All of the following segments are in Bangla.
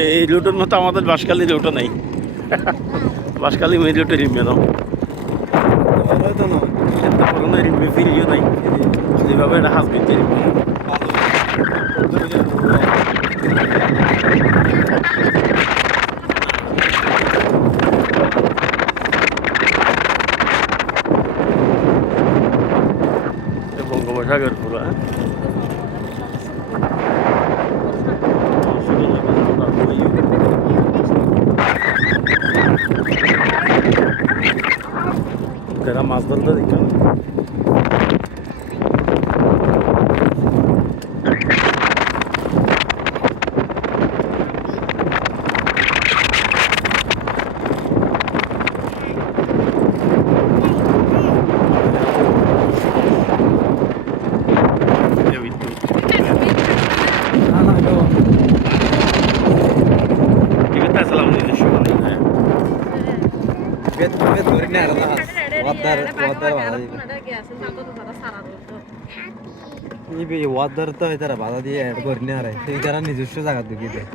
এই রুটের মতো আমাদের বাঁশখালী রুটও নাই। বাঁশখালী মেন রুটে রিমবে না, রিমবে ফিরিও নাই, যেভাবে এটা হাস করছে রিমবে। বঙ্গোপসাগর পুরো যারা মাছ ধরতে দেখছো বাধা দিয়ে অ্যাড করে নিয়ে সেই তারা নিজস্ব জায়গা ঢুকিয়ে দেয়।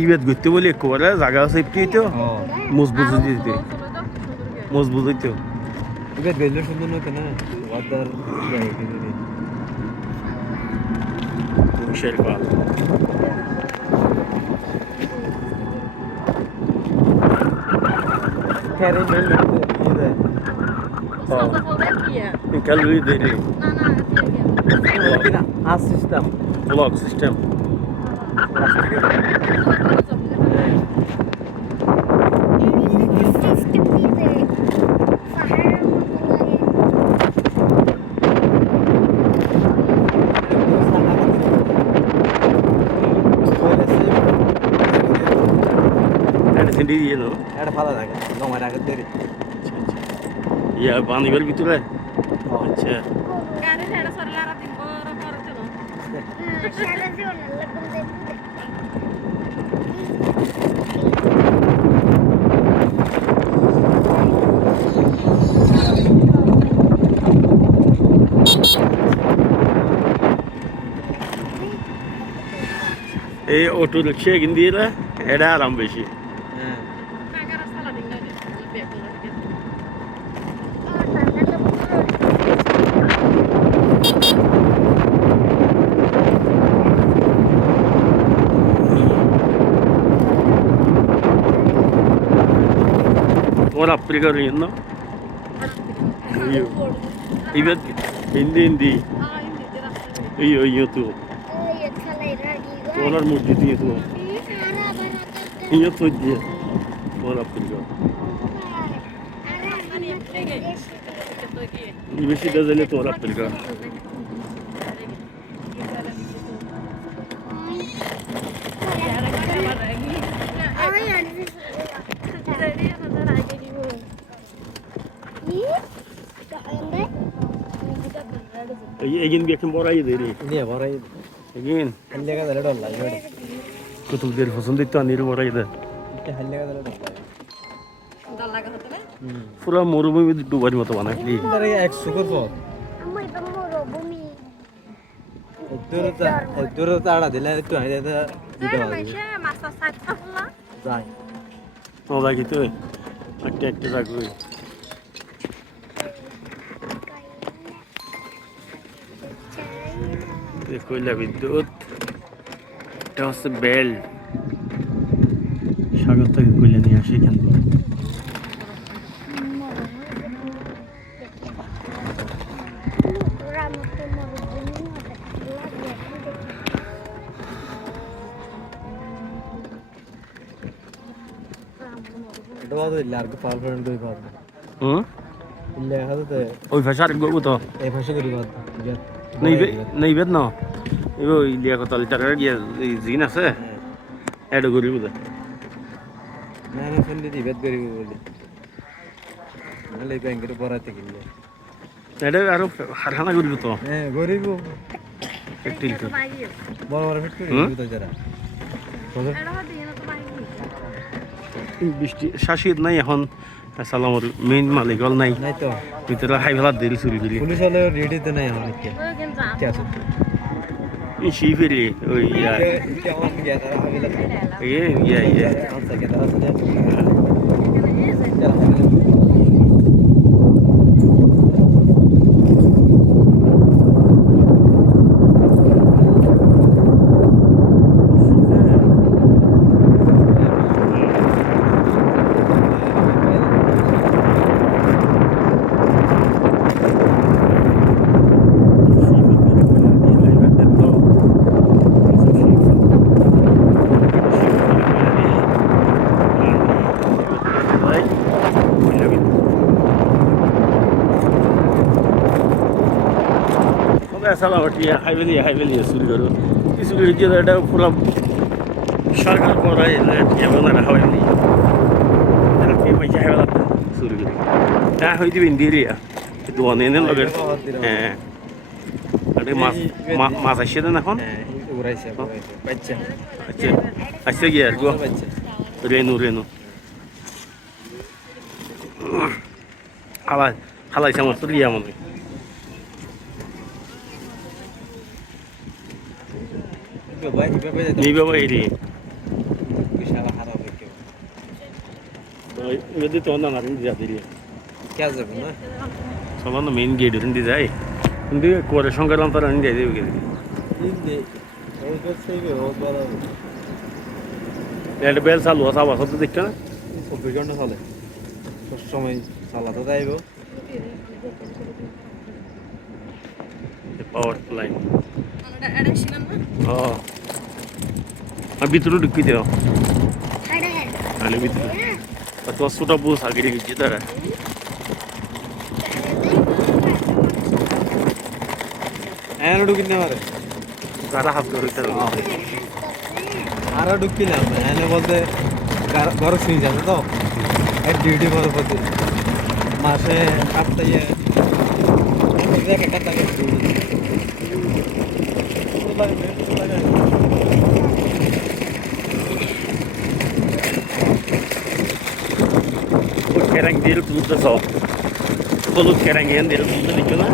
ইবেদ ঘুরতে বলি একবারে জায়গা সেফটি হইতো, মজবুত দিতে মজবুত হইতো। ইবেদ গেলে সুন্দর নতো না ওয়াদার বিশাল পাল খেরে গেলে ক্যালোরি দেয় রে হাস সিস্টেম ব্লক সিস্টেম। ইয়া বানিবার ভিতরে আচ্ছা এই অটো রিক্সা কিনে দিলে এটা আরাম বেশি। Ora applicare no? Io hindi. Io tu. Ora mujhe diye tu. Io tu diye. Ora applicare. Invece da delle tu ora applicare. Egin bir yakın borayı deri. Niye borayı? Egin. Hallega da lado Allah yode. Kutup der fason ditte aniru borayı da. İşte hallega da lado. Dallaga hote na? Pura morubhumi dubar moto banakli. Tare ek sugar for. Amma iba morubhumi. Durata ada dile ekটু আইদা দিতে হবে। মাইশে মাস্টার সাইড থাকলা। যাই। OLA gitu. একটা একটা রাখবে। কয়লা বিদ্যুৎ, এটা হচ্ছে বেল, সাগর থেকে কয়লা নিয়ে আসে এখান থেকে। ওই ভাষা আর গো তো এই ভাষা করি বাদ নেই বেদ না এবার ইলিয়া কথা লিটারের গিয়ে জিন আছে এড করি বুঝে না না শুনলি বেদ করি বলি নালে ব্যাংকের পড়াতে কিনলে এটা আরো হারখানা করিব তো হ্যাঁ গরিব ফ্যাক্টরি তো বড় বড় ফ্যাক্টরি তো যারা বৃষ্টি শাসিত নাই এখন সালামর মেইন মালিক হল নাই নাই তো ভিতরে হাই ফেলার দেরি চুরি করি পুলিশ হলে রেডি তো নাই অনেক কে আছে শিফিরি ওই ইয়া কেমন গিয়া তারা হাবিলা ইয়ে আনসা কে তারা সাথে হাইবেলি চুরি করো কিছু কিছু এটা পুরো সরকার করাই এবং হাইবেলি পয়সা হাইবেলা চুরি করি তা হয়তো ইন্ডিয়া কিন্তু অনেক লগে হ্যাঁ মাছ আসছে না এখন উড়াইছে বাচ্চা আচ্ছা আচ্ছা কি আর গো বাচ্চা রেনু খালাইছে আমার তো লিয়া মনে ভাই ভাই নিবে ভাই রে বিশাল খারাপ কেউ যদি তো না নারিন যা দিলি क्या যাবে না সবার না মেইন গেট হিন্দি যায় কিন্তু করে সংক্রান্ত তারা নিয়ে যাই দেবে হিন্দি ওই করছে কি ও বড় একটা বেল চালু আছে আবার সব দেখছো না 24 ঘন্টা চলে সব সময় চালাতে যাইব পাওয়ার লাইন এটা ছিলাম না আর ভিতরে ঢুকি দেও আরে মানে ভিতরে তো ছোটা বুঝ আগে ঢুকি তারা এনে ঢুকিন না মারে তারা হাত ধরে তারা আর ঢুকিন না এনে বলতে ঘর শুই যাবে তো এক ডিউটি করে প্রতি মাসে সপ্তাহে এক একটা টাকা kerang dia tuh so kalau kerang yang dia tuh itu na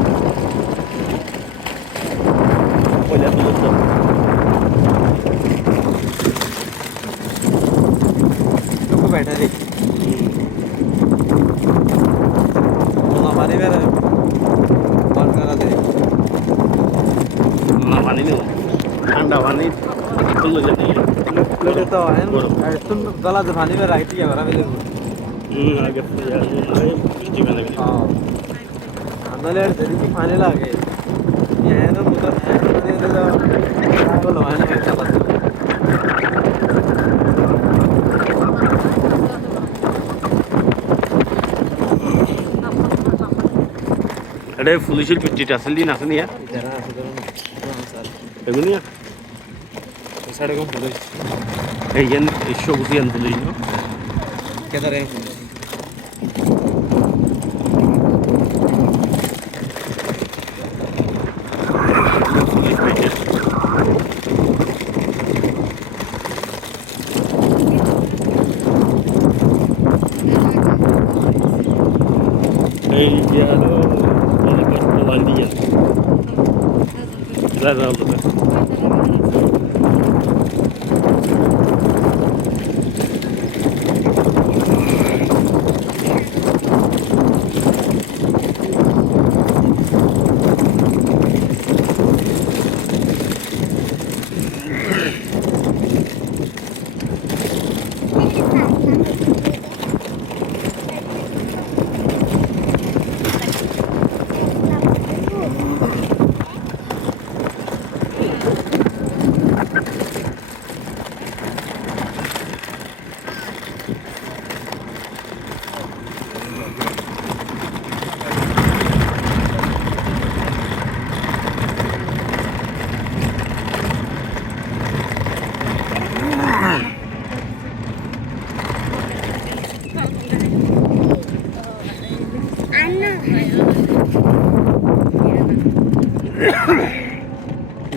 boleh tuh so लोग बैठा रे बोला हमारे मेरे कॉल करा दे ना पानी nih ठंडा पानी kalau jadi प्लेट तो है तुम गला से पानी में राइट क्या करा मेरे agak ya gimana gitu हाँ अंदर यार जल्दी की पानी लागे ये है ना मतलब है ना ये तो क्या बोलो है ना क्या बात ada fulisir piti asal di nasi nih ya इधर आ इधर आ begini ya साढ़े कम police yang show kusian fulis no किधर है police fulis piti ya lo ada pertemuan dia Lalu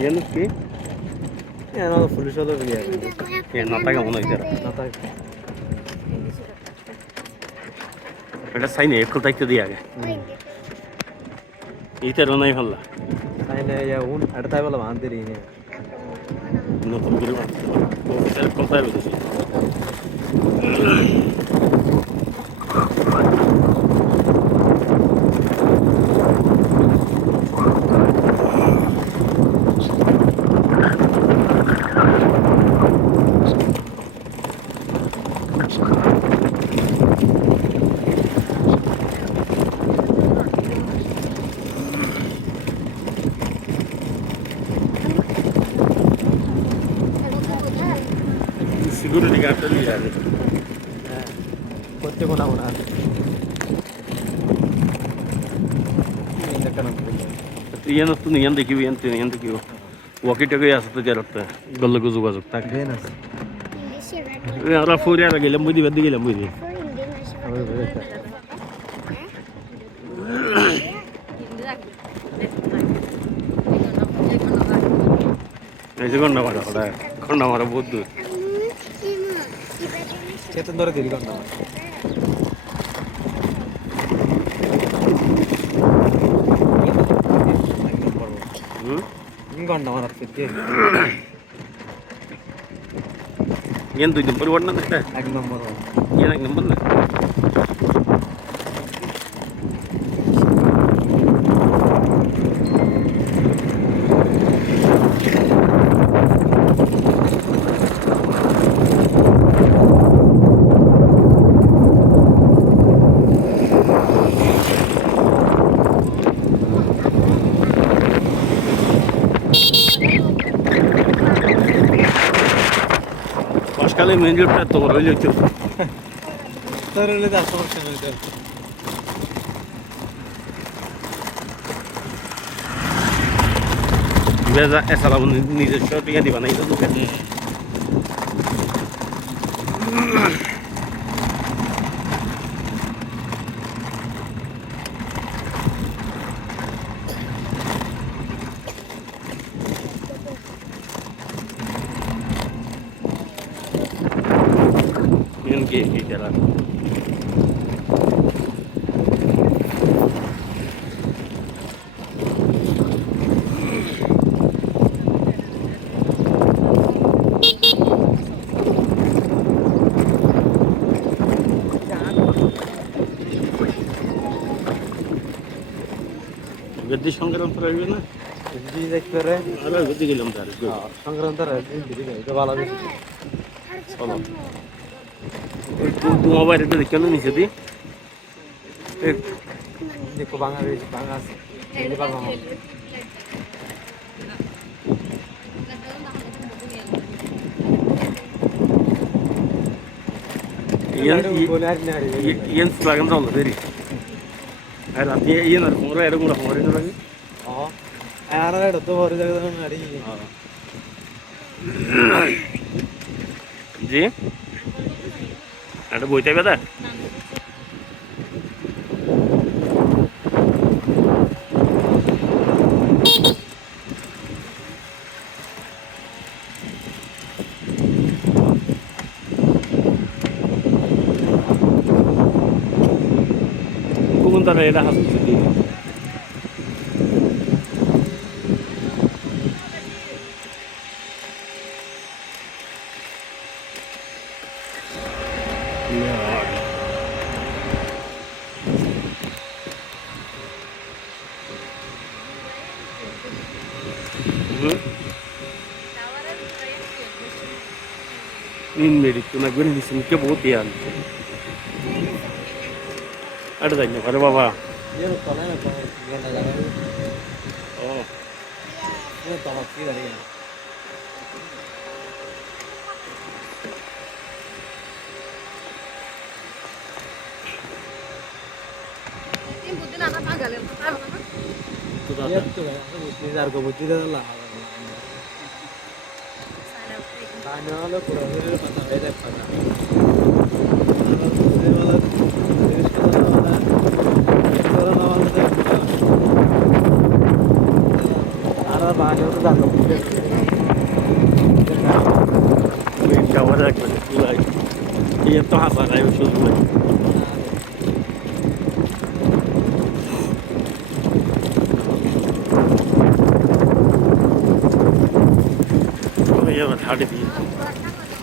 Yan ki? Yan ako pulis ako dia. Yan nataga muna itera. Natag. এটা সাইনে একটু দায়িত্ব দিয়ে আগে ইতেরও নাই Bhalla Ay na ya un arta wala bande rin ya. নতুন করে কোথায় বেঁধেছি সিকিউরিটি গার্ডটা নিয়ে যাবে হ্যাঁ করতে কোনা কোনা ಏನತ್ತು ಏನು ತೆಗಿವಿ ಅಂತೀನಿ ಏನು ತೆಗಿವು ವಾಕಿ ಟಗಿ আসতে যারতে গল্লগু যোগাযোগ থাকে বেন আছে আমরা ফুরিয়া গেলাম বুঝি বেদ গেলাম বুঝি এই যে গন্ডা মারা ওটা গন্ডা মারা বহুত দূর চেতন ধরে দিলি কোন গন্ডা মারার ফিরতে ಏನು দুই নম্বর ওয়ার্ড না দেখতে এক নম্বর ಏನು এক নম্বর না Pascal e mendil petto por öyle çok. তোর হলে তো সমস্যা নেই তোর Beza esala bunu নিজস্ব টিকা দিবা না এটা তো Yan ki tara. গদ্দি সংক্রান্ত রইবে না গদ্দি দেখতে রে আরে গদ্দি গেলাম তার সংক্রান্ত রে দিদি এটা ভালো বেশি চলো তুই মোবাইল এটা কেন নিছে দি দেখো Bangladesh Bangla Hindi Bangla Yan sulagan tau dari. Ada dia yan ada pengurus ada pengurus lagi. Oh, ada tuh baru jaga dengan hari. Ji, ada boy tebe dah. Kumuntar ada hasil sendiri. Nin meri tu nak guna di sini ke बहुत यार ada tanya pada bapa Dia lupa lah nak ganda jaga. oh Ini tolak sih dari ini. Ini butuh anak tanggal yang pertama kan? tu Iya dah tuh kan, aku butuh harga butuh dah lah. Sana udah. Tanya lo kurang lebih pada beda pada. Kalau malah terus kalau malah orang awal tu ada banyak tu dah butuh. shower rak bade pulai ये तो हाथ आ रहा है शुरू में ये बता হাঁটি দিয়ে পুরা ঠান্ডা